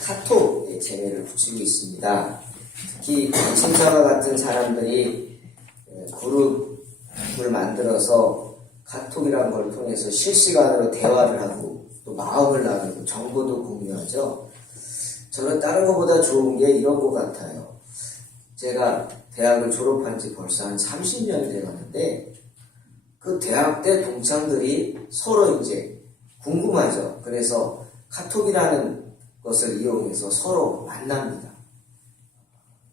카톡에 재미를 붙이고 있습니다. 특히 진짜와 같은 사람들이 그룹을 만들어서 카톡이라는 걸 통해서 실시간으로 대화를 하고 또 마음을 나누고 정보도 공유하죠. 저는 다른 것보다 좋은 게 이런 것 같아요. 제가 대학을 졸업한 지 벌써 한 30년이 돼가는데 그 대학 때 동창들이 서로 이제 궁금하죠. 그래서 카톡이라는 것을 이용해서 서로 만납니다.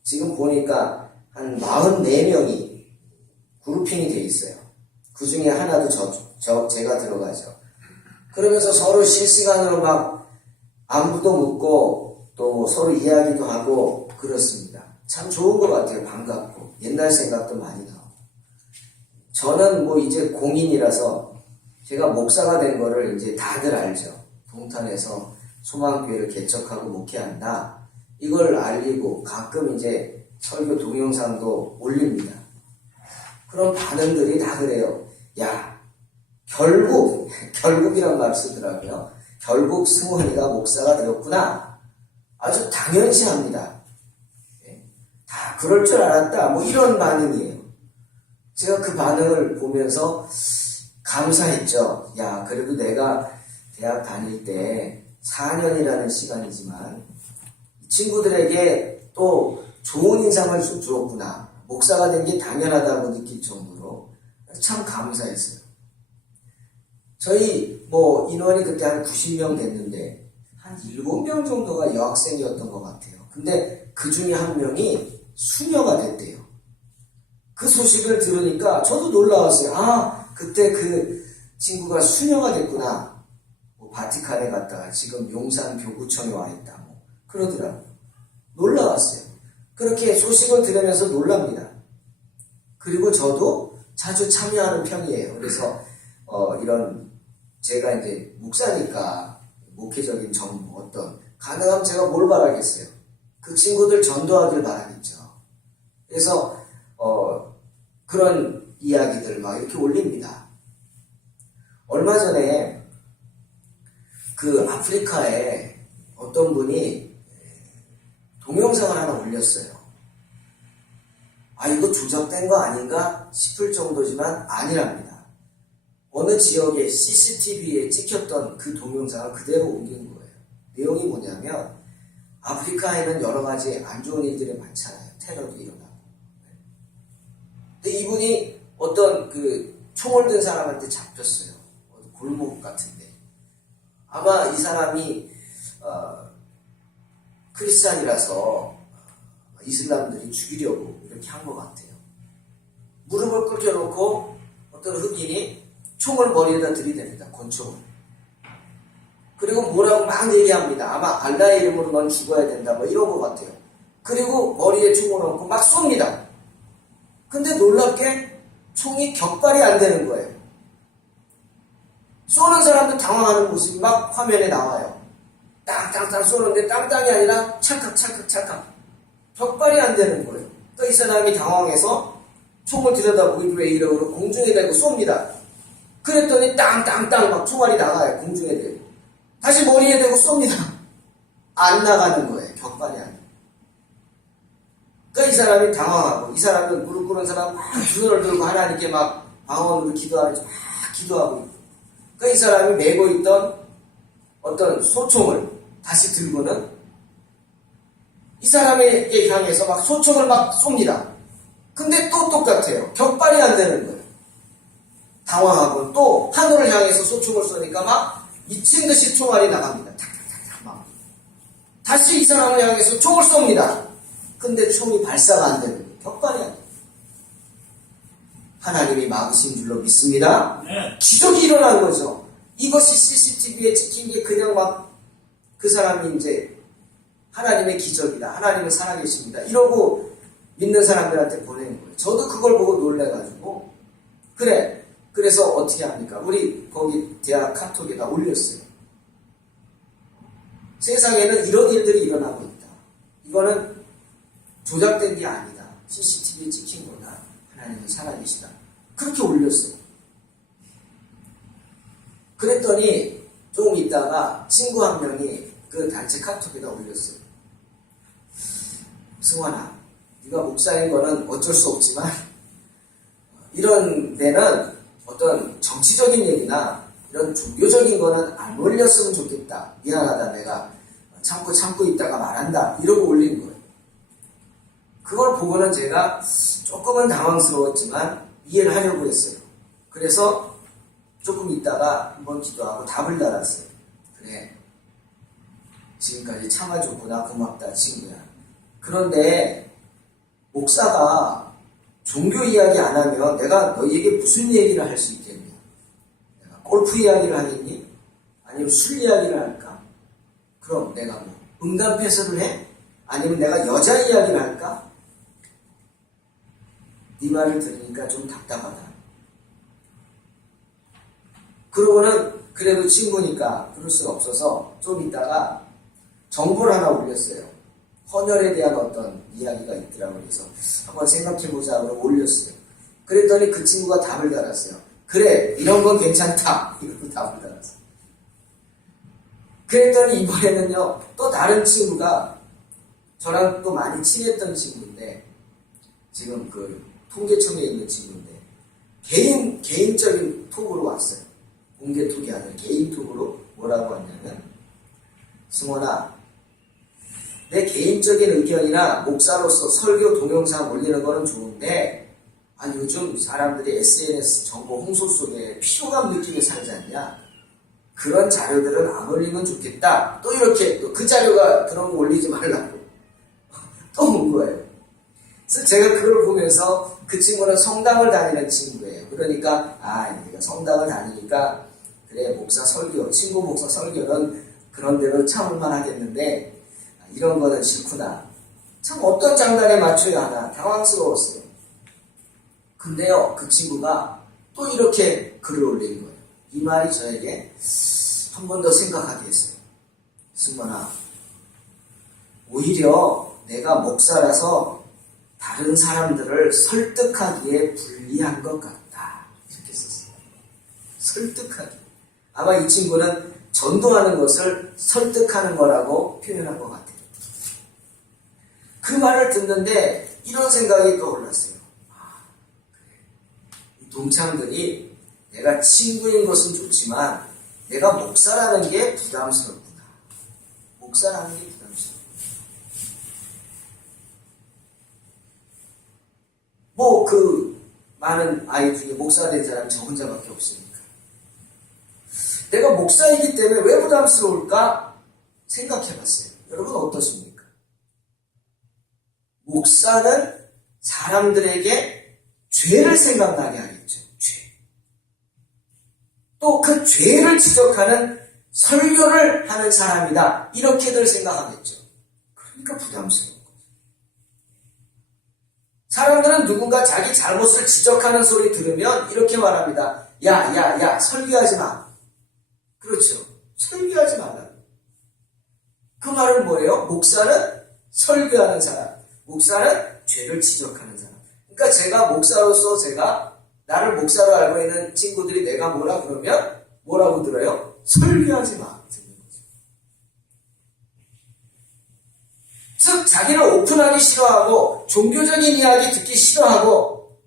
지금 보니까 한 44명이 그룹핑이 돼 있어요. 그 중에 하나도 제가 들어가죠. 그러면서 서로 실시간으로 막 안부도 묻고 또 서로 이야기도 하고 그렇습니다. 참 좋은 것 같아요. 반갑고 옛날 생각도 많이 나고. 저는 뭐 이제 공인이라서 제가 목사가 된 거를 이제 다들 알죠. 동탄에서 소망교회를 개척하고 목회한다. 이걸 알리고 가끔 이제 설교 동영상도 올립니다. 그런 반응들이 다 그래요. 야, 결국이란 말 쓰더라고요. 결국 승원이가 목사가 되었구나. 아주 당연시합니다. 다 그럴 줄 알았다. 뭐 이런 반응이에요. 제가 그 반응을 보면서 감사했죠. 야, 그래도 내가 대학 다닐 때 4년이라는 시간이지만 이 친구들에게 또 좋은 인상을 주었구나. 목사가 된 게 당연하다고 느낄 정도로 참 감사했어요. 저희 뭐 인원이 그때 한 90명 됐는데 한 7명 정도가 여학생이었던 것 같아요. 근데 그 중에 한 명이 수녀가 됐대요. 그 소식을 들으니까 저도 놀라웠어요. 아, 그때 그 친구가 수녀가 됐구나. 뭐 바티칸에 갔다가 지금 용산 교구청에 와 있다. 뭐 그러더라고요. 놀라웠어요. 그렇게 소식을 들으면서 놀랍니다. 그리고 저도 자주 참여하는 편이에요. 그래서 이런 제가 이제 목사니까 목회적인 정보 어떤 가능하면 제가 뭘 바라겠어요. 그 친구들 전도하길 바라겠죠. 그래서 그런 이야기들 막 이렇게 올립니다. 얼마 전에 그 아프리카에 어떤 분이 동영상을 하나 올렸어요. 아, 이거 조작된 거 아닌가 싶을 정도지만 아니랍니다. 어느 지역의 CCTV에 찍혔던 그 동영상을 그대로 옮긴 거예요. 내용이 뭐냐면 아프리카에는 여러 가지 안 좋은 일들이 많잖아요. 테러도 일어나고. 근데 이분이 어떤 그 총을 든 사람한테 잡혔어요. 골목 같은데. 아마 이 사람이 크리스찬이라서 이슬람들이 죽이려고 이렇게 한 것 같아요. 무릎을 꿇겨놓고 어떤 흑인이 총을 머리에다 들이댑니다. 권총을. 그리고 뭐라고 막 얘기합니다. 아마 알라의 이름으로 넌 죽어야 된다. 뭐 이런 것 같아요. 그리고 머리에 총을 얹고 막 쏩니다. 근데 놀랍게 총이 격발이 안 되는 거예요. 쏘는 사람도 당황하는 모습이 막 화면에 나와요. 땅땅땅 쏘는데 땅땅이 아니라 찰칵찰칵찰칵. 격발이 안 되는 거예요. 그러니까 이 사람이 당황해서 총을 들여다보고 왜 이러고 공중에 대고 쏩니다. 그랬더니 땅땅땅 막 총알이 나가요. 공중에 대고. 다시 머리에 대고 쏩니다. 안 나가는 거예요. 격발이 안 돼요. 그러니까 이 사람이 당황하고 이 사람은 무릎 꿇은 사람 막 두 손을 들고 하나님께 막 방언으로 기도하면서 막 기도하고 있고 그러니까 이 사람이 메고 있던 어떤 소총을 다시 들고는 이 사람에게 향해서 막 소총을 막 쏩니다. 근데 또 똑같아요. 격발이 안 되는 거예요. 당황하고 또 하늘을 향해서 소총을 쏘니까 막 미친 듯이 총알이 나갑니다. 탁탁탁탁 막. 다시 이 사람을 향해서 총을 쏩니다. 근데 총이 발사가 안 되는 거예요. 격발이 안 돼요. 하나님이 막으신 줄로 믿습니다. 네. 기적이 일어난 거죠. 이것이 CCTV에 찍힌 게 그냥 막 그 사람이 이제 하나님의 기적이다. 하나님은 살아계십니다. 이러고 믿는 사람들한테 보내는 거예요. 저도 그걸 보고 놀래가지고 그래. 그래서 어떻게 합니까? 우리 거기 대학 카톡에다 올렸어요. 세상에는 이런 일들이 일어나고 있다. 이거는 조작된 게 아니다. CCTV에 찍힌 거다. 하나님은 살아계시다. 그렇게 올렸어요. 그랬더니 조금 있다가 친구 한 명이 그 단체 카톡에다 올렸어요. 승환아, 네가 목사인 거는 어쩔 수 없지만 이런 데는 어떤 정치적인 얘기나 이런 종교적인 거는 안 올렸으면 좋겠다. 미안하다, 내가 참고 있다가 말한다. 이러고 올린 거예요. 그걸 보고는 제가 조금은 당황스러웠지만 이해를 하려고 했어요. 그래서 조금 있다가 한번 기도하고 답을 달았어요. 그래, 지금까지 참아줬구나, 고맙다 친구야. 그런데 목사가 종교 이야기 안 하면 내가 너희에게 무슨 얘기를 할 수 있겠냐? 내가 골프 이야기를 하겠니? 아니면 술 이야기를 할까? 그럼 내가 뭐 음담 패설을 해? 아니면 내가 여자 이야기를 할까? 네 말을 들으니까 좀 답답하다. 그러고는 그래도 친구니까 그럴 수가 없어서 좀 있다가 정보를 하나 올렸어요. 헌혈에 대한 어떤 이야기가 있더라고요. 그래서 한번 생각해보자 하고 올렸어요. 그랬더니 그 친구가 답을 달았어요. 그래, 이런 건 괜찮다. 이러고 답을 달았어요. 그랬더니 이번에는요, 또 다른 친구가 저랑 또 많이 친했던 친구인데, 지금 그 통계청에 있는 친구인데, 개인적인 톡으로 왔어요. 공개 톡이 아니라 개인 톡으로 뭐라고 왔냐면, 승원아, 내 개인적인 의견이나 목사로서 설교 동영상 올리는 거는 좋은데, 요즘 사람들이 SNS 정보 홍수 속에 피로감 느끼며 살지 않냐? 그런 자료들은 안 올리면 좋겠다. 또 이렇게 또 그 자료가 그런 거 올리지 말라고 또 온 거예요. 그래서 제가 그걸 보면서 그 친구는 성당을 다니는 친구예요. 그러니까 얘가 성당을 다니니까 그래, 목사 설교, 친구 목사 설교는 그런 대로 참을만 하겠는데 이런 거는 싫구나. 참 어떤 장단에 맞춰야 하나 당황스러웠어요. 근데요, 그 친구가 또 이렇게 글을 올린 거예요. 이 말이 저에게 한 번 더 생각하게 했어요. 승관아, 오히려 내가 목사라서 다른 사람들을 설득하기에 불리한 것 같다. 이렇게 썼어요. 설득하기. 아마 이 친구는 전도하는 것을 설득하는 거라고 표현한 것 같아요. 그 말을 듣는데 이런 생각이 떠올랐어요. 그래. 동창들이 내가 친구인 것은 좋지만 내가 목사라는 게 부담스럽구나. 목사라는 게 부담스럽구나. 뭐 그 많은 아이 중에 목사 된 사람이 저 혼자밖에 없으니까. 내가 목사이기 때문에 왜 부담스러울까 생각해봤어요. 여러분 어떻습니까? 목사는 사람들에게 죄를 생각나게 하겠죠. 죄. 또 그 죄를 지적하는 설교를 하는 사람이다. 이렇게들 생각하겠죠. 그러니까 부담스러운 거죠. 사람들은 누군가 자기 잘못을 지적하는 소리 들으면 이렇게 말합니다. 야, 설교하지 마. 그렇죠. 설교하지 말라. 그 말은 뭐예요? 목사는 설교하는 사람. 목사는 죄를 지적하는 사람. 그러니까 제가 목사로서 나를 목사로 알고 있는 친구들이 내가 뭐라 그러면 뭐라고 들어요? 설교하지 마. 듣는 거죠. 즉 자기를 오픈하기 싫어하고 종교적인 이야기 듣기 싫어하고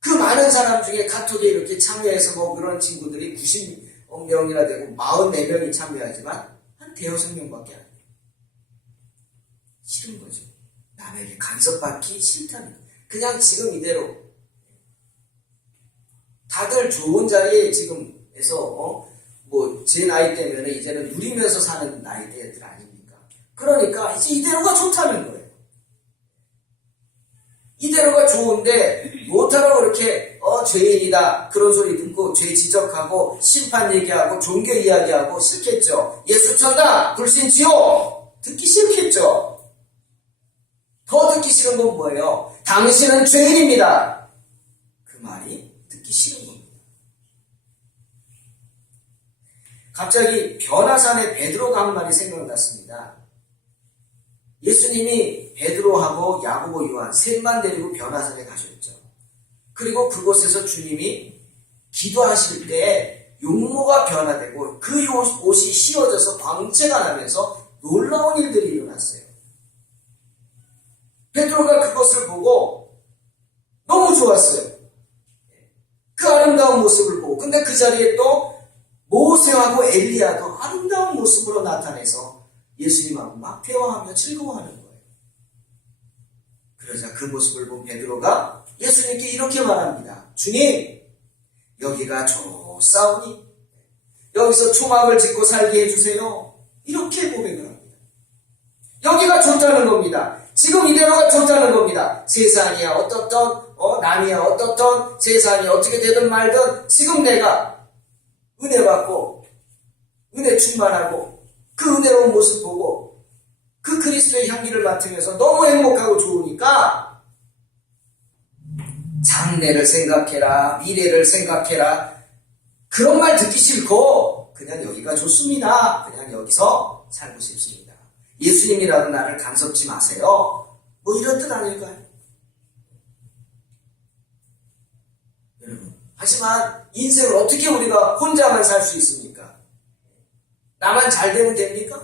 그 많은 사람 중에 카톡에 이렇게 참여해서 뭐 그런 친구들이 90명이나 되고 44명이 참여하지만 한 대여섯 명밖에 안 돼요. 싫은 거죠. 남에게 간섭받기 싫다는 그냥 지금 이대로 다들 좋은 자리에 지금에서 뭐 제 나이 때문에 이제는 누리면서 사는 나이대들 아닙니까? 그러니까 이제 이대로가 좋다는 거예요. 이대로가 좋은데 못하라고 그렇게 죄인이다 그런 소리 듣고 죄 지적하고 심판 얘기하고 종교 이야기하고 싫겠죠. 예수 천다 불신 지옥 듣기 싫겠죠. 더 듣기 싫은 건 뭐예요? 당신은 죄인입니다. 그 말이 듣기 싫은 겁니다. 갑자기 변화산에 베드로가 한 말이 생각났습니다. 예수님이 베드로하고 야고보 요한 셋만 데리고 변화산에 가셨죠. 그리고 그곳에서 주님이 기도하실 때 용모가 변화되고 그 옷이 휘어져서 광채가 나면서 놀라운 일들이 일어났어요. 베드로가 그것을 보고 너무 좋았어요. 그 아름다운 모습을 보고. 근데 그 자리에 또 모세하고 엘리야도 아름다운 모습으로 나타내서 예수님하고 막 대화하며 즐거워하는 거예요. 그러자 그 모습을 본 베드로가 예수님께 이렇게 말합니다. 주님, 여기가 좋사오니 여기서 초막을 짓고 살게 해주세요. 이렇게 고백을 합니다. 여기가 좋다는 겁니다. 지금 이대로가 좋다는 겁니다. 세상이야 어떻든 남이야 어떻든 세상이 어떻게 되든 말든 지금 내가 은혜 받고 은혜 충만하고 그 은혜로운 모습 보고 그 그리스도의 향기를 맡으면서 너무 행복하고 좋으니까 장래를 생각해라, 미래를 생각해라, 그런 말 듣기 싫고 그냥 여기가 좋습니다. 그냥 여기서 살고 싶습니다. 예수님이라는 나를 간섭지 마세요. 뭐 이런 뜻 아닐까요? 여러분, 하지만 인생을 어떻게 우리가 혼자만 살 수 있습니까? 나만 잘 되면 됩니까?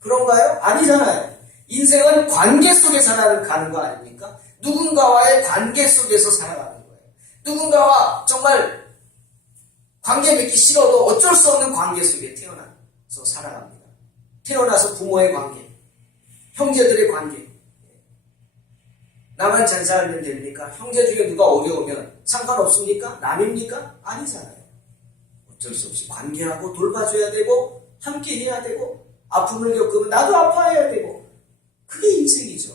그런가요? 아니잖아요. 인생은 관계 속에 살아가는 거 아닙니까? 누군가와의 관계 속에서 살아가는 거예요. 누군가와 정말 관계 맺기 싫어도 어쩔 수 없는 관계 속에 태어나서 살아갑니다. 태어나서 부모의 관계, 형제들의 관계. 나만 잘 살면 됩니까? 형제 중에 누가 어려우면 상관없습니까? 남입니까? 아니잖아요. 어쩔 수 없이 관계하고 돌봐줘야 되고 함께 해야 되고 아픔을 겪으면 나도 아파해야 되고 그게 인생이죠.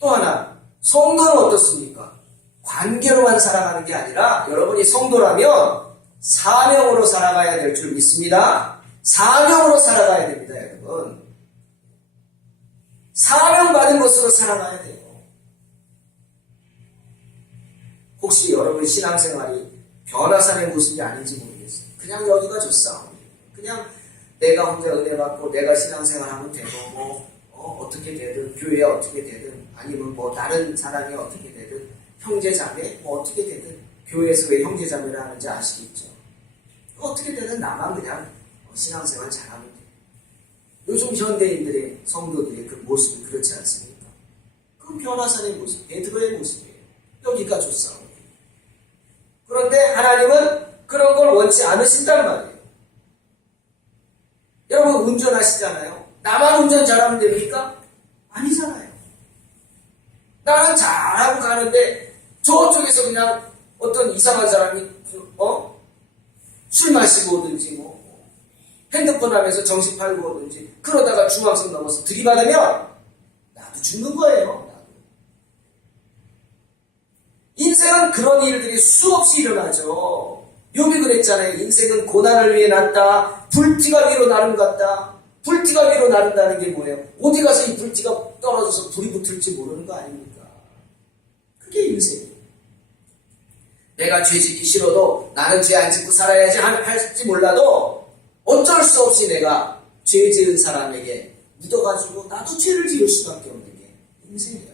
또 하나, 성도는 어떻습니까? 관계로만 살아가는 게 아니라 여러분이 성도라면 사명으로 살아가야 될 줄 믿습니다. 사명으로 살아가야 됩니다, 여러분. 사명받은 것으로 살아가야 돼요. 혹시 여러분 신앙생활이 변화산의 모습이 아닌지 모르겠어요. 그냥 여기가 좋사옵니다. 그냥 내가 혼자 은혜 받고 내가 신앙생활하면 되고 어떻게 되든 교회에 어떻게 되든 아니면 뭐 다른 사람이 어떻게 되든 형제자매 뭐 어떻게 되든 교회에서 왜 형제자매를 하는지 아시겠죠? 어떻게 되든 나만 그냥 신앙생활 잘하면 돼요. 요즘 현대인들의 성도들의 그 모습이 그렇지 않습니까? 그건 변화산의 모습, 베드로의 모습이에요. 여기가 좋사옵니다. 그런데 하나님은 그런 걸 원치 않으신단 말이에요. 여러분 운전하시잖아요. 나만 운전 잘하면 됩니까? 아니잖아요. 나는 잘하고 가는데 저쪽에서 그냥 어떤 이상한 사람이 술 마시고 오든지 뭐 핸드폰 하면서 정신 팔고 오든지 그러다가 중앙선 넘어서 들이받으면 나도 죽는 거예요. 나도. 인생은 그런 일들이 수없이 일어나죠. 욥이 그랬잖아요. 인생은 고난을 위해 났다. 불띠가 위로 나름 같다. 불띠가 위로 나른다는 게 뭐예요? 어디 가서 이 불띠가 떨어져서 불이 붙을지 모르는 거 아닙니까? 그게 인생이에요. 내가 죄 짓기 싫어도 나는 죄 안 짓고 살아야지 할지 몰라도 어쩔 수 없이 내가 죄 지은 사람에게 묻어가지고 나도 죄를 지을 수밖에 없는 게 인생이에요.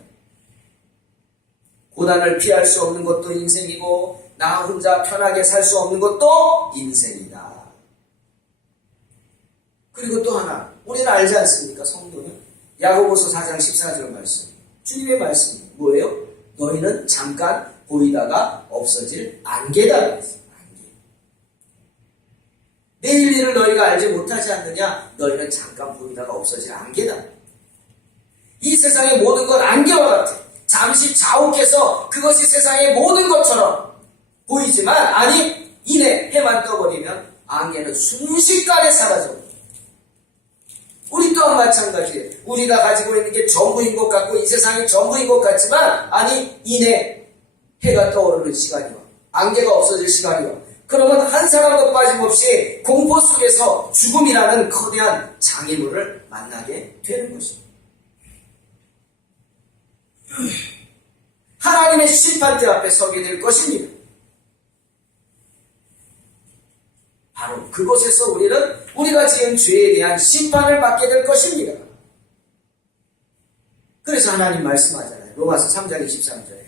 고난을 피할 수 없는 것도 인생이고 나 혼자 편하게 살 수 없는 것도 인생이다. 그리고 또 하나, 우리는 알지 않습니까? 성도는 야고보서 4장 14절 말씀, 주님의 말씀이 뭐예요? 너희는 잠깐 보이다가 없어질 안개다. 안개. 내일 일을 너희가 알지 못하지 않느냐? 너희는 잠깐 보이다가 없어질 안개다. 이 세상의 모든 건 안개와 같아. 잠시 자욱해서 그것이 세상의 모든 것처럼 보이지만 아니 이내 해만 떠버리면 안개는 순식간에 사라져. 우리 또한 마찬가지예요. 우리가 가지고 있는 게 전부인 것 같고 이 세상이 전부인 것 같지만 아니 이내 해가 떠오르는 시간이 와. 안개가 없어질 시간이 와. 그러면 한 사람도 빠짐없이 공포 속에서 죽음이라는 거대한 장애물을 만나게 되는 것입니다. 하나님의 심판대 앞에 서게 될 것입니다. 바로 그곳에서 우리는 우리가 지은 죄에 대한 심판을 받게 될 것입니다. 그래서 하나님 말씀하잖아요. 로마서 3장 23절에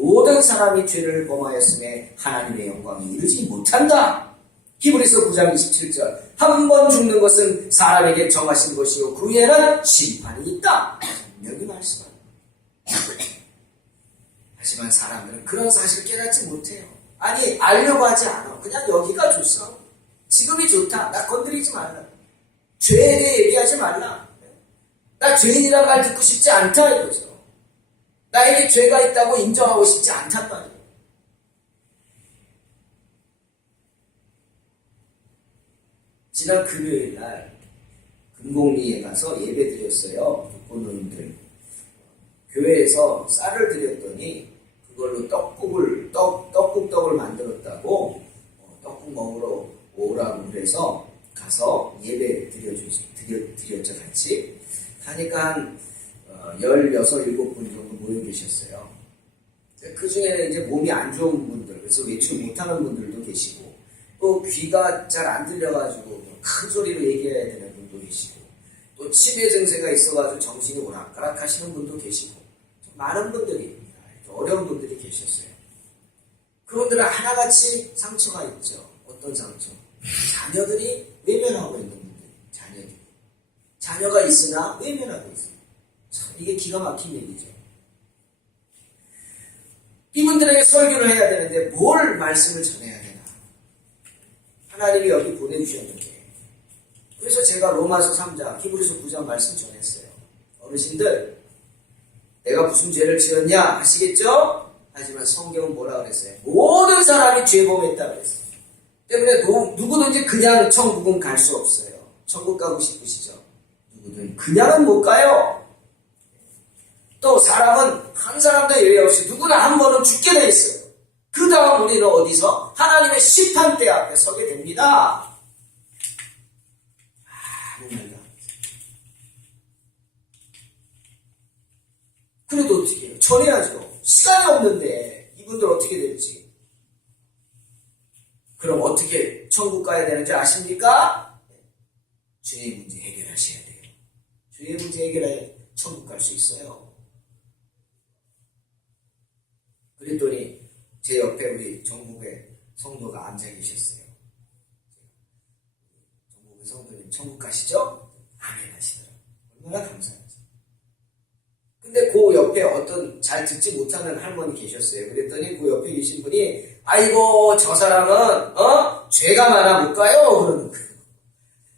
모든 사람이 죄를 범하였음에 하나님의 영광이 이르지 못한다. 히브리서 9장 27절. 한 번 죽는 것은 사람에게 정하신 것이요 그 후에는 심판이 있다. 분명히 말씀합니다. 하지만 사람들은 그런 사실을 깨닫지 못해요. 아니 알려고 하지 않아. 그냥 여기가 좋소. 지금이 좋다. 나 건드리지 말라. 죄에 대해 얘기하지 말라. 나 죄인이란 말 듣고 싶지 않다 이거죠. 나에게 죄가 있다고 인정하고 싶지 않단 말이에요. 지난 금요일 날 금곡리에 가서 예배 드렸어요. 독거노인들 교회에서 쌀을 드렸더니 그걸로 떡국떡을 만들었다고 떡국 먹으러 오라고 그래서 가서 예배 드렸죠 같이. 하니까 한 16, 17분 정도 모여 계셨어요. 그 중에는 이제 몸이 안 좋은 분들, 그래서 외출 못하는 분들도 계시고, 또 귀가 잘 안 들려가지고 큰 소리로 얘기해야 되는 분도 계시고, 또 치매 증세가 있어가지고 정신이 오락가락 하시는 분도 계시고, 많은 분들이, 어려운 분들이 계셨어요. 그분들은 하나같이 상처가 있죠. 어떤 상처? 자녀들이 외면하고 있는 분들, 자녀가 있으나 외면하고 있어요. 참 이게 기가 막힌 얘기죠. 이분들에게 설교를 해야 되는데 뭘 말씀을 전해야 되나? 하나님이 여기 보내주셨는데. 그래서 제가 로마서 3장, 히브리서 9장 말씀 전했어요. 어르신들, 내가 무슨 죄를 지었냐 하시겠죠? 하지만 성경은 뭐라 그랬어요? 모든 사람이 죄범했다 그랬어요. 때문에 누구든지 그냥 천국은 갈 수 없어요. 천국 가고 싶으시죠? 누구든 그냥은 못 가요. 또 사람은 한 사람도 예외 없이 누구나 한 번은 죽게 돼 있어요. 그 다음 우리는 어디서? 하나님의 심판대 앞에 서게 됩니다. 그래도 어떻게 해요? 전해야죠. 시간이 없는데 이분들 어떻게 될지. 그럼 어떻게 천국 가야 되는지 아십니까? 죄의 문제 해결하셔야 돼요. 죄의 문제 해결해야 천국 갈 수 있어요. 그랬더니 제 옆에 우리 전국의 성도가 앉아 계셨어요. 전국의 성도님 천국 가시죠? 아멘 하시더라고요. 얼마나 감사하죠. 근데 그 옆에 어떤 잘 듣지 못하는 할머니 계셨어요. 그랬더니 그 옆에 계신 분이 아이고 저 사람은 죄가 많아 못 가요 그러는 거예요.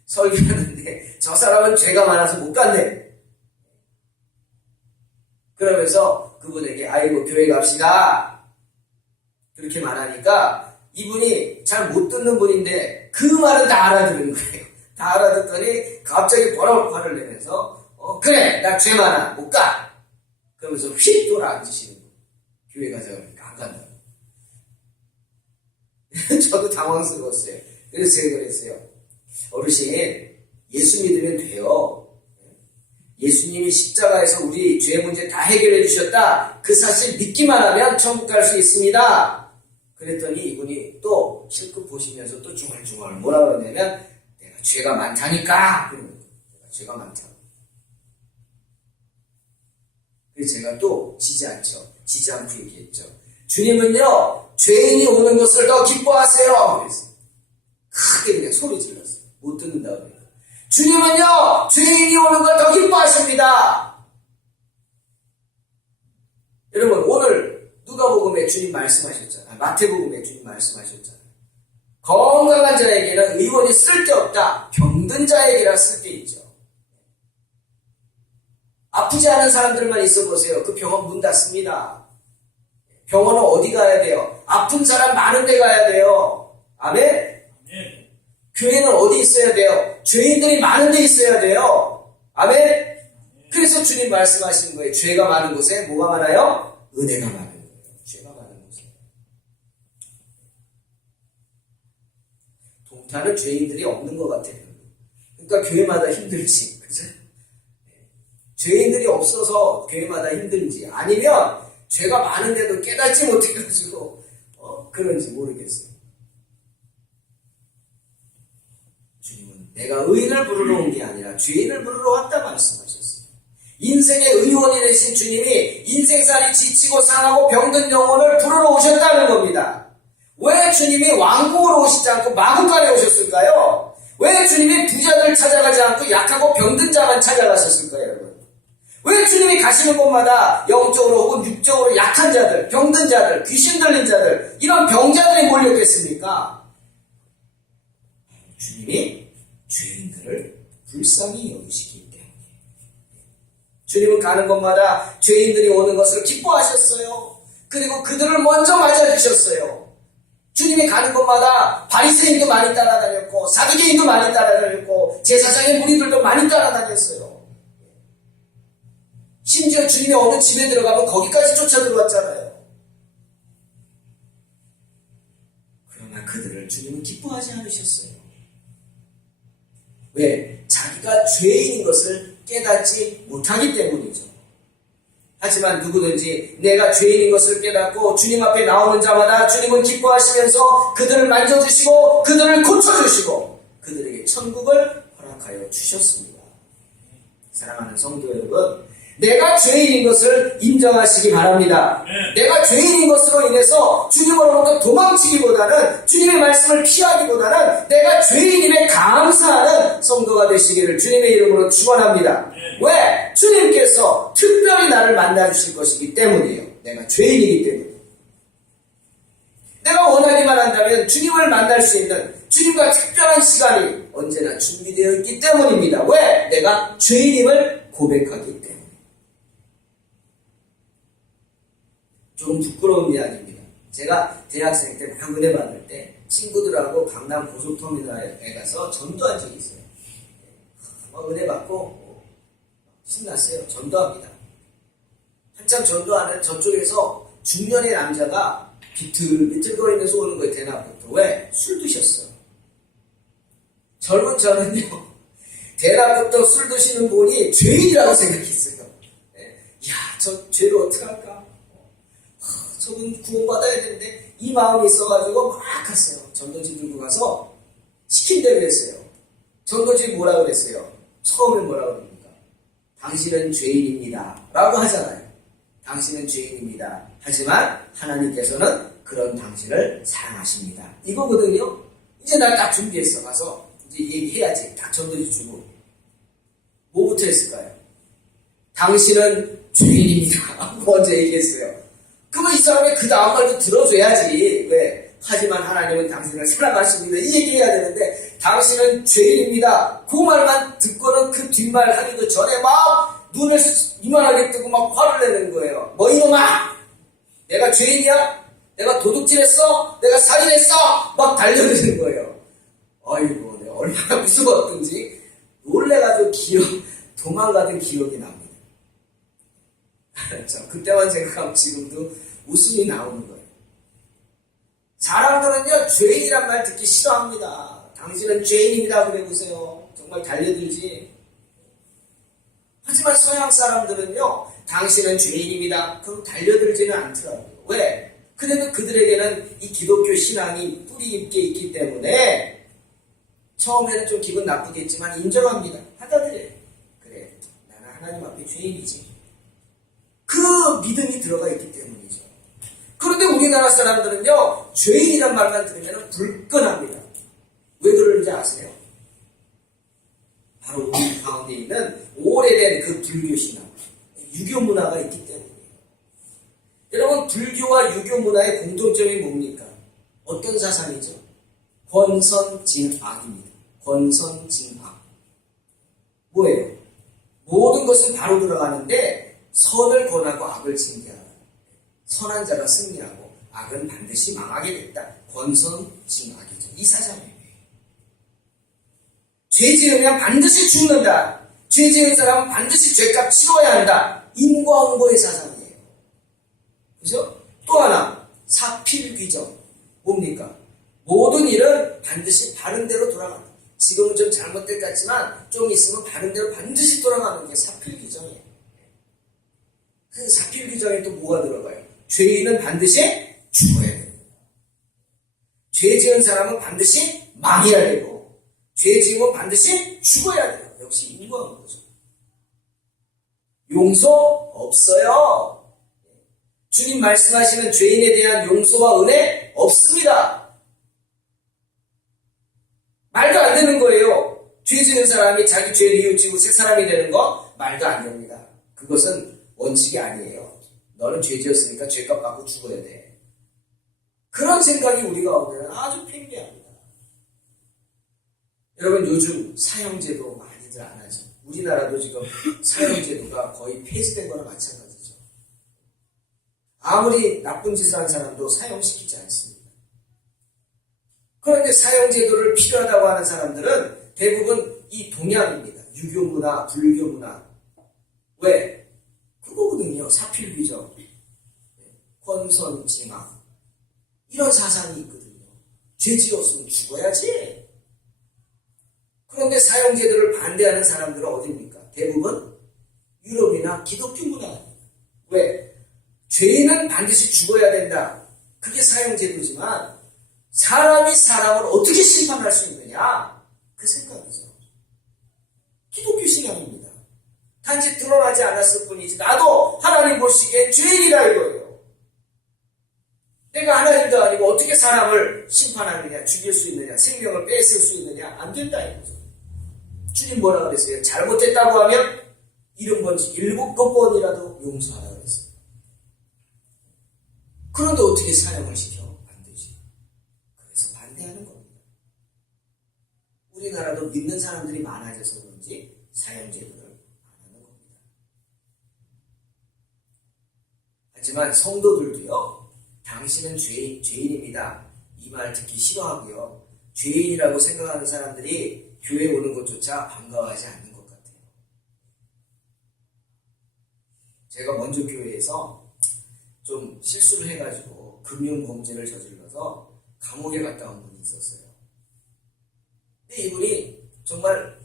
설교하는데 저 사람은 죄가 많아서 못 간대. 그러면서 그분에게 아이고 교회 갑시다 그렇게 말하니까 이분이 잘 못 듣는 분인데 그 말은 다 알아듣는 거예요. 다 알아듣더니 갑자기 버럭 화를 내면서 그래 나 죄 많아 못 가. 그러면서 휙 돌아 앉으시는 거예요. 교회 가자 그러니까 안 간다. 저도 당황스러웠어요. 그래서 제가 그랬어요. 어르신 예수 믿으면 돼요. 예수님이 십자가에서 우리 죄 문제 다 해결해 주셨다. 그 사실 믿기만 하면 천국 갈 수 있습니다. 그랬더니 이분이 또 실컷 보시면서 또 중얼중얼 뭐라 그러냐면 내가 죄가 많다니까. 그러는 거예요. 내가 죄가 많다. 그래서 제가 또 지지 않고 얘기했죠. 주님은요 죄인이 오는 것을 더 기뻐하세요. 그랬어요. 크게 그냥 소리 질렀어요. 못 듣는다고 그래요. 주님은요 죄인이 오는 걸 더 기뻐하십니다. 여러분 오늘 누가복음에 주님 말씀하셨잖아요. 마태복음에 주님 말씀하셨잖아요. 건강한 자에게는 의원이 쓸데없다. 병든 자에게라 쓸데있죠. 아프지 않은 사람들만 있어 보세요. 그 병원 문 닫습니다. 병원은 어디 가야 돼요? 아픈 사람 많은 데 가야 돼요. 아멘? 교회는 어디 있어야 돼요? 죄인들이 많은 데 있어야 돼요. 아멘? 그래서 주님 말씀하시는 거예요. 죄가 많은 곳에 뭐가 많아요? 은혜가 많은 거예요. 죄가 많은 곳에. 동탄은 죄인들이 없는 것 같아요. 그러니까 교회마다 힘들지. 그죠? 죄인들이 없어서 교회마다 힘든지 아니면 죄가 많은데도 깨닫지 못해가지고 그런지 모르겠어요. 주님은 내가 의인을 부르러 온 게 아니라 죄인을 부르러 왔다 말씀하셨어요. 인생의 의원이 되신 주님이 인생살이 지치고 상하고 병든 영혼을 부르러 오셨다는 겁니다. 왜 주님이 왕궁으로 오시지 않고 마구간에 오셨을까요? 왜 주님이 부자들 찾아가지 않고 약하고 병든 자만 찾아가셨을까요, 여러분? 왜 주님이 가시는 곳마다 영적으로 혹은 육적으로 약한 자들, 병든 자들, 귀신 들린 자들, 이런 병자들이 몰렸겠습니까? 주님이 죄인들을 불쌍히 여기시기 때문에. 주님은 가는 곳마다 죄인들이 오는 것을 기뻐하셨어요. 그리고 그들을 먼저 맞아주셨어요. 주님이 가는 곳마다 바리새인도 많이 따라다녔고 사두개인도 많이 따라다녔고 제사장의 무리들도 많이 따라다녔어요. 심지어 주님이 어느 집에 들어가면 거기까지 쫓아 들어왔잖아요. 그러나 그들을 주님은 기뻐하지 않으셨어요. 왜? 자기가 죄인인 것을 깨닫지 못하기 때문이죠. 하지만 누구든지 내가 죄인인 것을 깨닫고 주님 앞에 나오는 자마다 주님은 기뻐하시면서 그들을 만져주시고 그들을 고쳐주시고 그들에게 천국을 허락하여 주셨습니다. 사랑하는 성도 여러분, 내가 죄인인 것을 인정하시기 바랍니다. 내가 죄인인 것으로 인해서 주님으로부터 도망치기보다는 주님의 말씀을 피하기보다는 내가 죄인임에 감사하는 성도가 되시기를 주님의 이름으로 축원합니다. 왜? 주님께서 특별히 나를 만나주실 것이기 때문이에요. 내가 죄인이기 때문에. 내가 원하기만 한다면 주님을 만날 수 있는 주님과 특별한 시간이 언제나 준비되어 있기 때문입니다. 왜? 내가 죄인임을 고백하기 때문에. 좀 부끄러운 이야기입니다. 제가 대학생 때 막 은혜 받을 때 친구들하고 강남 고속터미널에 가서 전도한 적이 있어요. 막 은혜 받고 신났어요. 전도합니다. 한참 전도하는 저쪽에서 중년의 남자가 비틀비틀거리면서 오는 거예요. 대낮부터. 왜? 술 드셨어요. 젊은 저는요, 대낮부터 술 드시는 분이 죄인이라고 생각했어요. 야, 저 죄를 어떡할까? 저분 구원받아야 되는데 이 마음이 있어가지고 막 갔어요. 전도지 들고 가서 시킨 대로 했어요. 전도지 뭐라고 그랬어요? 처음에 뭐라고 그럽니까? 당신은 죄인입니다 라고 하잖아요. 당신은 죄인입니다. 하지만 하나님께서는 그런 당신을 사랑하십니다. 이거거든요. 이제 날 딱 준비했어. 가서 이제 얘기해야지. 딱 전도지 주고 뭐부터 했을까요? 당신은 죄인입니다. 먼저 얘기했어요. 그러면 이 사람이 그 다음 말도 들어줘야지. 왜? 하지만 하나님은 당신을 사랑하십니다. 이 얘기해야 되는데 당신은 죄인입니다. 그 말만 듣고는 그 뒷말 하기도 전에 막 눈을 이만하게 뜨고 막 화를 내는 거예요. 뭐 이놈아! 내가 죄인이야? 내가 도둑질했어? 내가 살인했어? 막 달려드는 거예요. 아이고, 내가 얼마나 무서웠던지 놀래가지고 도망가던 기억이 납니다. 그때만 생각하면 지금도 웃음이 나오는 거예요. 사람들은요, 죄인이란 말 듣기 싫어합니다. 당신은 죄인입니다. 그래 보세요. 정말 달려들지. 하지만 서양 사람들은요, 당신은 죄인입니다. 그럼 달려들지는 않더라고요. 왜? 그래도 그들에게는 이 기독교 신앙이 뿌리 깊게 있기 때문에 처음에는 좀 기분 나쁘겠지만 인정합니다. 받아들여요. 그래, 나는 하나님 앞에 죄인이지. 그 믿음이 들어가 있기 때문이죠. 그런데 우리나라 사람들은요, 죄인이란 말만 들으면 불끈합니다. 왜 그러는지 아세요? 바로 우리 가운데 있는 오래된 그 불교 신앙, 유교 문화가 있기 때문이에요. 여러분, 불교와 유교 문화의 공통점이 뭡니까? 어떤 사상이죠? 권선징악입니다. 권선징악. 뭐예요? 모든 것은 바로 들어가는데 선을 권하고 악을 징계하라. 선한 자가 승리하고 악은 반드시 망하게 됐다. 권선징악이죠. 이 사상이에요. 죄 지으면 반드시 죽는다. 죄 지은 사람은 반드시 죄값 치러야 한다. 인과응보의 사상이에요. 그죠? 또 하나, 사필귀정. 뭡니까? 모든 일은 반드시 바른 대로 돌아간다. 지금은 좀 잘못될 것 같지만 좀 있으면 바른 대로 반드시 돌아가는 게 사필귀정이에요. 그 사필귀정에 또 뭐가 들어가요? 죄인은 반드시 죽어야 됩니다. 죄 지은 사람은 반드시 망해야 되고 죄 지으면 반드시 죽어야 돼요. 역시 인과응보죠. 용서 없어요. 주님 말씀하시는 죄인에 대한 용서와 은혜 없습니다. 말도 안 되는 거예요. 죄 지은 사람이 자기 죄 뉘우치고 새 사람이 되는 건 말도 안 됩니다. 그것은 원칙이 아니에요. 너는 죄 지었으니까 죄값 받고 죽어야 돼. 그런 생각이 우리 가운데는 아주 팽배합니다. 여러분, 요즘 사형제도 많이들 안 하죠. 우리나라도 지금 사형제도가 거의 폐지된 거나 마찬가지죠. 아무리 나쁜 짓을 한 사람도 사형시키지 않습니다. 그런데 사형제도를 필요하다고 하는 사람들은 대부분 이 동양입니다. 유교 문화, 불교 문화. 왜? 그거거든요. 사필귀정, 권선징악, 이런 사상이 있거든요. 죄 지었으면 죽어야지. 그런데 사형제도를 반대하는 사람들은 어디입니까? 대부분 유럽이나 기독교 문화입니다. 왜? 죄인은 반드시 죽어야 된다. 그게 사형제도지만 사람이 사람을 어떻게 심판할 수 있느냐? 그 생각이죠. 기독교 신앙입니다. 단지 드러나지 않았을 뿐이지 나도 하나님 보시기엔 죄인이다 이거예요. 내가 하나님도 아니고 어떻게 사람을 심판하느냐, 죽일 수 있느냐, 생명을 뺏을 수 있느냐, 안 된다 이거죠. 주님 뭐라 그랬어요? 잘못했다고 하면 70번씩 7번이라도 용서하라 그랬어요. 그런데 어떻게 사형을 시켜? 안 되지. 그래서 반대하는 겁니다. 우리나라도 믿는 사람들이 많아져서 그런지 사형제도를 안 하는 겁니다. 하지만 성도들도요, 당신은 죄인입니다. 이 말 듣기 싫어하고요. 죄인이라고 생각하는 사람들이 교회에 오는 것조차 반가워하지 않는 것 같아요. 제가 먼저 교회에서 좀 실수를 해가지고 금융범죄를 저질러서 감옥에 갔다 온 분이 있었어요. 근데 이분이 정말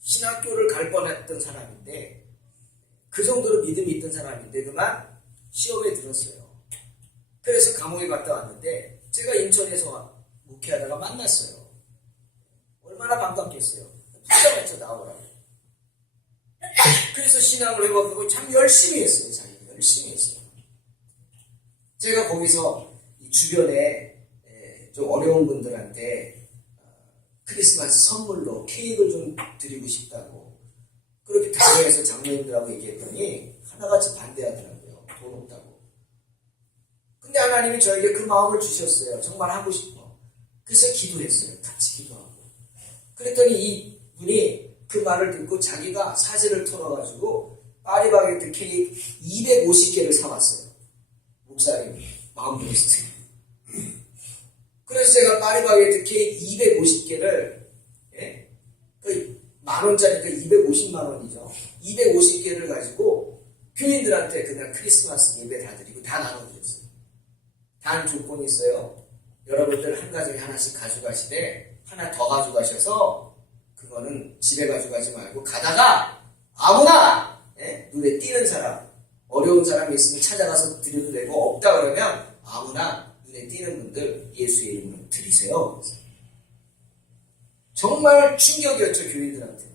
신학교를 갈 뻔했던 사람인데, 그 정도로 믿음이 있던 사람인데 그만 시험에 들었어요. 그래서 감옥에 갔다 왔는데 제가 인천에서 목회하다가 만났어요. 얼마나 반갑겠어요. 붙자마자 나오라고. 그래서 신앙을 회복하고 참 열심히 했어요. 자기가 열심히 했어요. 제가 거기서 이 주변에 좀 어려운 분들한테 크리스마스 선물로 케이크를 좀 드리고 싶다고 그렇게 당회에서 장로님들하고 얘기했더니 하나같이 반대하더라고요. 돈 없다고. 근데 하나님이 저에게 그 마음을 주셨어요. 정말 하고 싶어. 그래서 기도했어요. 같이 기도하고. 그랬더니 이 분이 그 말을 듣고 자기가 사제를 털어가지고 파리바게뜨 케이크 250개를 사왔어요. 목사님이 마음 보셨어요. 그래서 제가 파리바게뜨 케이크 250개를 그 만원짜리니까 250만원이죠. 250개를 가지고 교인들한테 그냥 크리스마스 예배 다 드리고 다 나눠드렸어요. 단 조건이 있어요. 여러분들 한 가정에 하나씩 가져가시되 하나 더 가져가셔서 그거는 집에 가져가지 말고 가다가 아무나 눈에 띄는 사람, 어려운 사람이 있으면 찾아가서 드려도 되고 없다 그러면 아무나 눈에 띄는 분들 예수의 이름으로 드리세요. 정말 충격이었죠, 교인들한테.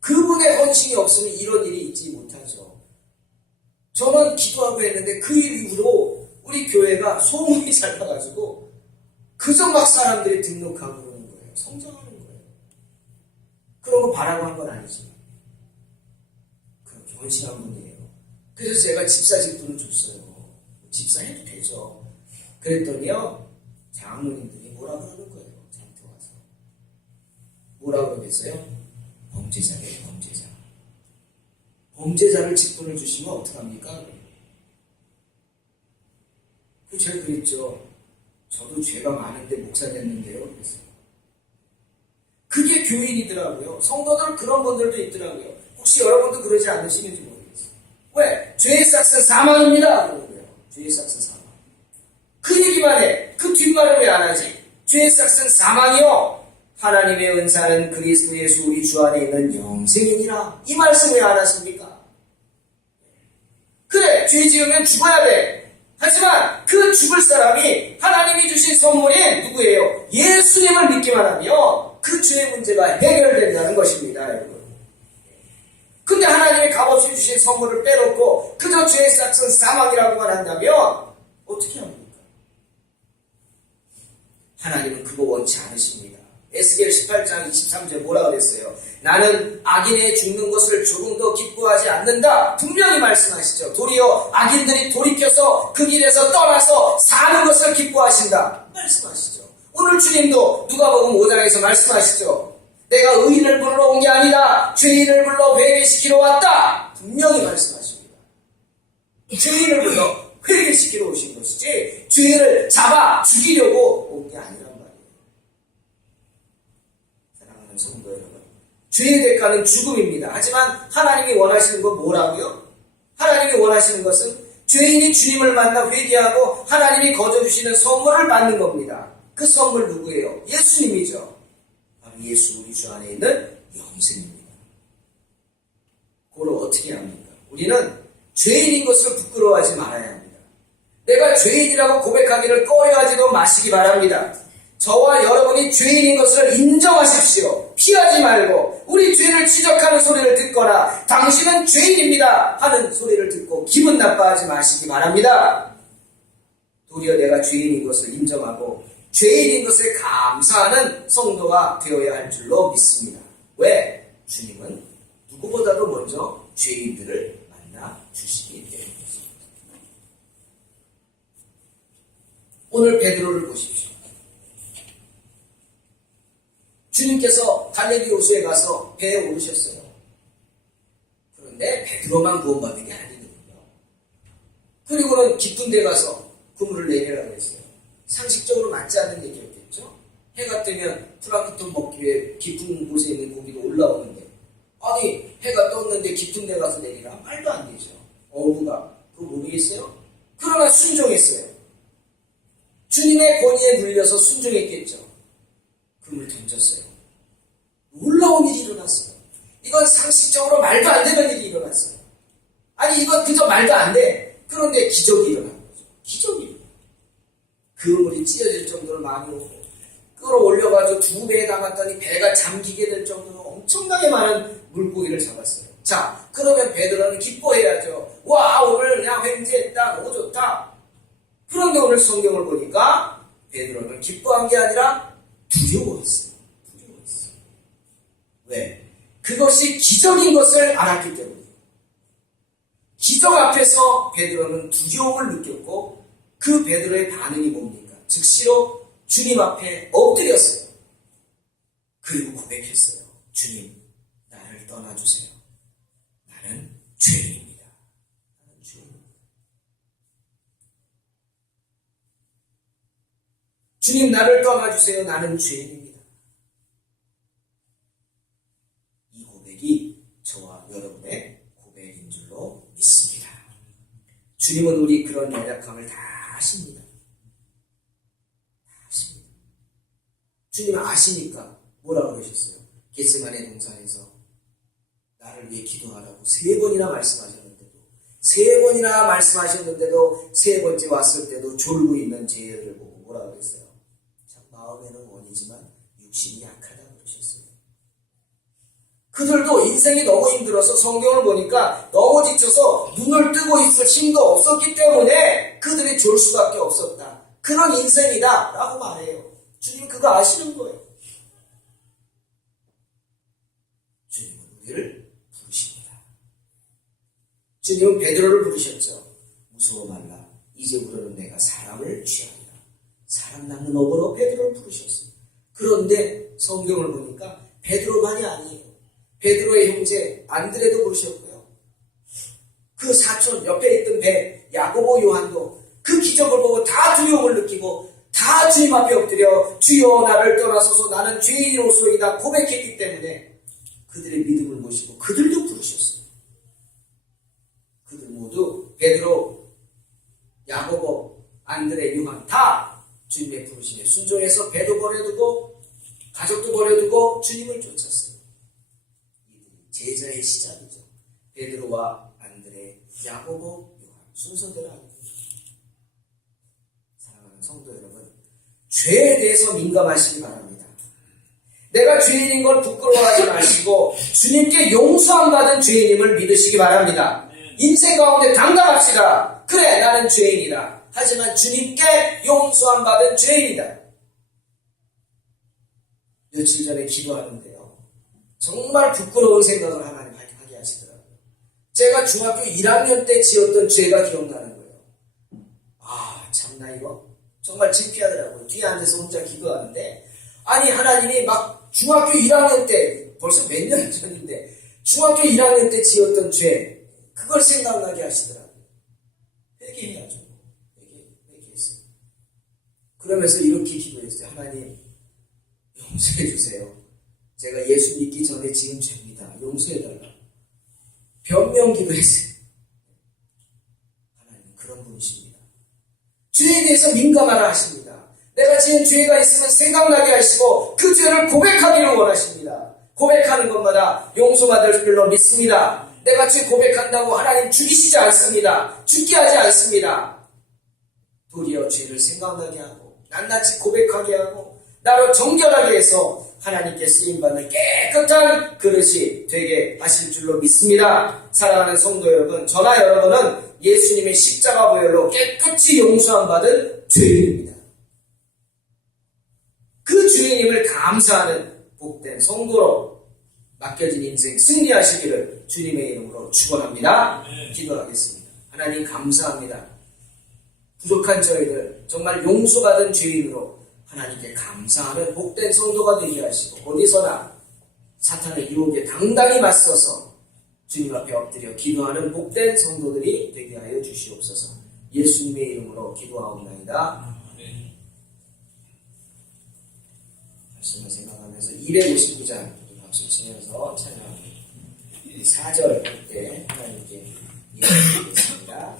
그분의 헌신이 없으면 이런 일이 있지 못하죠. 저는 기도하고 했는데 그 일 이후로 우리 교회가 소문이 잘 나가지고 그저 막 사람들이 등록하고 그러는 거예요. 성장하는 거예요. 그런 거 바라고 한 건 아니지만 그렇게 헌신한 분이에요. 그래서 제가 집사 직분을 줬어요. 집사 해도 되죠. 그랬더니요, 장로님들이 뭐라 그러는 거예요. 저한테 와서. 뭐라 그러겠어요? 범죄자예요, 범죄자. 범죄자를 직분을 주시면 어떡합니까? 그 제가 그랬죠. 저도 죄가 많은데 목사 됐는데요. 그랬어요. 그게 교인이더라고요. 성도들 그런 분들도 있더라고요. 혹시 여러분도 그러지 않으시는지 모르겠어요. 왜? 죄의 삭은 사망입니다. 그러는 거예요. 죄의 삭은 사망. 그 얘기만 해. 그 뒷말을 왜 안 하지? 죄의 삭은 사망이요. 하나님의 은사는 그리스도 예수 우리 주 안에 있는 영생이니라. 이 말씀 왜 안 하십니까? 그래, 죄 지으면 죽어야 돼. 하지만 그 죽을 사람이 하나님이 주신 선물인 누구예요? 예수님을 믿기만 하면 그 죄의 문제가 해결된다는 것입니다, 여러분. 근데 하나님이 값없이 주신 선물을 빼놓고 그저 죄의 싹은 사망이라고만 한다면 어떻게 합니까? 하나님은 그거 원치 않으십니다. 에스겔 18장 23절 뭐라 그랬어요? 나는 악인의 죽는 것을 조금 더 기뻐하지 않는다. 분명히 말씀하시죠. 도리어 악인들이 돌이켜서 그 길에서 떠나서 사는 것을 기뻐하신다. 말씀하시죠. 오늘 주님도 누가복음 5장에서 말씀하시죠. 내가 의인을 불러 온 게 아니라 죄인을 불러 회개시키러 왔다. 분명히 말씀하십니다. 죄인을 불러 회개시키러 오신 것이지 죄인을 잡아 죽이려고 온 게 아니란 말이에요. 사랑하는 성도 여러분, 죄의 대가는 죽음입니다. 하지만 하나님이 원하시는 건 뭐라고요? 하나님이 원하시는 것은 죄인이 주님을 만나 회개하고 하나님이 거저주시는 선물을 받는 겁니다. 그 선물 누구예요? 예수님이죠. 바로 예수 우리 주 안에 있는 영생입니다. 그걸 어떻게 합니까? 우리는 죄인인 것을 부끄러워하지 말아야 합니다. 내가 죄인이라고 고백하기를 꺼려하지도 마시기 바랍니다. 저와 여러분이 죄인인 것을 인정하십시오. 피하지 말고 우리 죄를 지적하는 소리를 듣거나 당신은 죄인입니다 하는 소리를 듣고 기분 나빠하지 마시기 바랍니다. 도리어 내가 죄인인 것을 인정하고 죄인인 것에 감사하는 성도가 되어야 할 줄로 믿습니다. 왜? 주님은 누구보다도 먼저 죄인들을 만나 주시기 때문입니다. 오늘 베드로를 보십시오. 주님께서 갈릴리 호수에 가서 배에 오르셨어요. 그런데 베드로만 구원받은 게 아니거든요. 그리고는 깊은 데 가서 그물을 내리라고 했어요. 상식적으로 맞지 않는 얘기였겠죠. 해가 뜨면 플랑크톤 먹기 위해 깊은 곳에 있는 고기도 올라오는데 아니 해가 떴는데 깊은 데 가서 내리라? 말도 안 되죠. 어부가 그거 모르겠어요? 그러나 순종했어요. 주님의 권위에 눌려서 순종했겠죠. 그물 던졌어요. 놀라운 일이 일어났어요. 이건 상식적으로 말도 안 되는 일이 일어났어요. 아니 이건 그저 말도 안 돼. 그런데 기적이 일어난 거죠. 기적이. 그물이 찢어질 정도로 많이 오고 끌어올려가지고 2배에 담았더니 배가 잠기게 될 정도로 엄청나게 많은 물고기를 잡았어요. 자, 그러면 베드로는 기뻐해야죠. 와, 오늘 그냥 횡재했다. 너무 좋다. 그런데 오늘 성경을 보니까 베드로는 기뻐한 게 아니라 두려워했어요. 왜? 그것이 기적인 것을 알았기 때문이에요. 기적 앞에서 베드로는 두려움을 느꼈고 그 베드로의 반응이 뭡니까? 즉시로 주님 앞에 엎드렸어요. 그리고 고백했어요. 주님, 나를 떠나주세요. 나는 죄인입니다. 나는 죄인입니다. 주님, 나를 떠나주세요. 나는 죄인입니다. 이 고백이 저와 여러분의 고백인 줄로 믿습니다. 주님은 우리 그런 연약함을 다 아십니다. 다 아십니다. 주님은 아시니까 뭐라 그러셨어요? 겟세마네 동산에서 나를 위해 기도하라고 3번이나 말씀하셨는데도 3번째 왔을 때도 졸고 있는 제를 보고 뭐라 그랬어요? 참 마음에는 원이지만 육신이 약하다 그러셨어요. 그들도 인생이 너무 힘들어서 성경을 보니까 너무 지쳐서 눈을 뜨고 있을 힘도 없었기 때문에 그들이 졸 수밖에 없었다. 그런 인생이다 라고 말해요. 주님 그거 아시는 거예요. 주님은 우리를 부르십니다. 주님은 베드로를 부르셨죠. 무서워 말라. 이제부터는 내가 사람을 취하리라. 사람 낚는 어부로 베드로를 부르셨어요. 그런데 성경을 보니까 베드로만이 아니에요. 베드로의 형제 안드레도 부르셨고요. 그 사촌 옆에 있던 배 야고보 요한도 그 기적을 보고 다 두려움을 느끼고 다 주님 앞에 엎드려 주여 나를 떠나소서 나는 죄인으로소이다 고백했기 때문에 그들의 믿음을 모시고 그들도 부르셨어요. 그들 모두 베드로, 야고보, 안드레, 요한 다 주님의 부르심에 순종해서 배도 버려두고 가족도 버려두고 주님을 쫓았어요. 제자의 시작이죠. 베드로와 안드레, 야고보, 요한 순서대로 합니다. 사랑하는 성도 여러분, 죄에 대해서 민감하시기 바랍니다. 내가 죄인인 걸 부끄러워하지 마시고 주님께 용서함 받은 죄인임을 믿으시기 바랍니다. 인생 가운데 당당합시다. 그래, 나는 죄인이다. 하지만 주님께 용서함 받은 죄인이다. 며칠 전에 기도하는데요, 정말 부끄러운 생각을 하나님 하게 하시더라고요. 제가 중학교 1학년 때 지었던 죄가 기억나는 거예요. 아, 참나 이거 정말 창피하더라고요. 뒤에 앉아서 혼자 기도하는데, 아니 하나님이 막 중학교 1학년 때, 벌써 몇 년 전인데 중학교 1학년 때 지었던 죄, 그걸 생각나게 하시더라고요. 회개해야죠. 회개했어요. 그러면서 이렇게 기도했어요. 하나님, 용서해 주세요. 제가 예수 믿기 전에 지은 죄입니다. 용서해달라. 변명 기도했어요. 하나님 그런 분이십니다. 죄에 대해서 민감하라 하십니다. 내가 지은 죄가 있으면 생각나게 하시고 그 죄를 고백하기를 원하십니다. 고백하는 것마다 용서받을 줄로 믿습니다. 내가 죄 고백한다고 하나님 죽이시지 않습니다. 죽게 하지 않습니다. 도리어 죄를 생각나게 하고 낱낱이 고백하게 하고 나로 정결하게 해서 하나님께 쓰임받는 깨끗한 그릇이 되게 하실 줄로 믿습니다. 사랑하는 성도 여러분, 저나 여러분은 예수님의 십자가 보혈로 깨끗이 용서함 받은 죄인입니다. 그 주인임을 감사하는 복된 성도로 맡겨진 인생 승리하시기를 주님의 이름으로 축원합니다. 기도하겠습니다. 하나님 감사합니다. 부족한 저희들 정말 용서받은 죄인으로 하나님께 감사하는 복된 성도가 되게 하시고 어디서나 사탄의 유혹에 당당히 맞서서 주님 앞에 엎드려 기도하는 복된 성도들이 되게 하여 주시옵소서. 예수님의 이름으로 기도하옵나이다. 말씀을 생각하면서 259장 박수 치면서 찬양합니다. 4절 때 하나님께 예배드리겠습니다.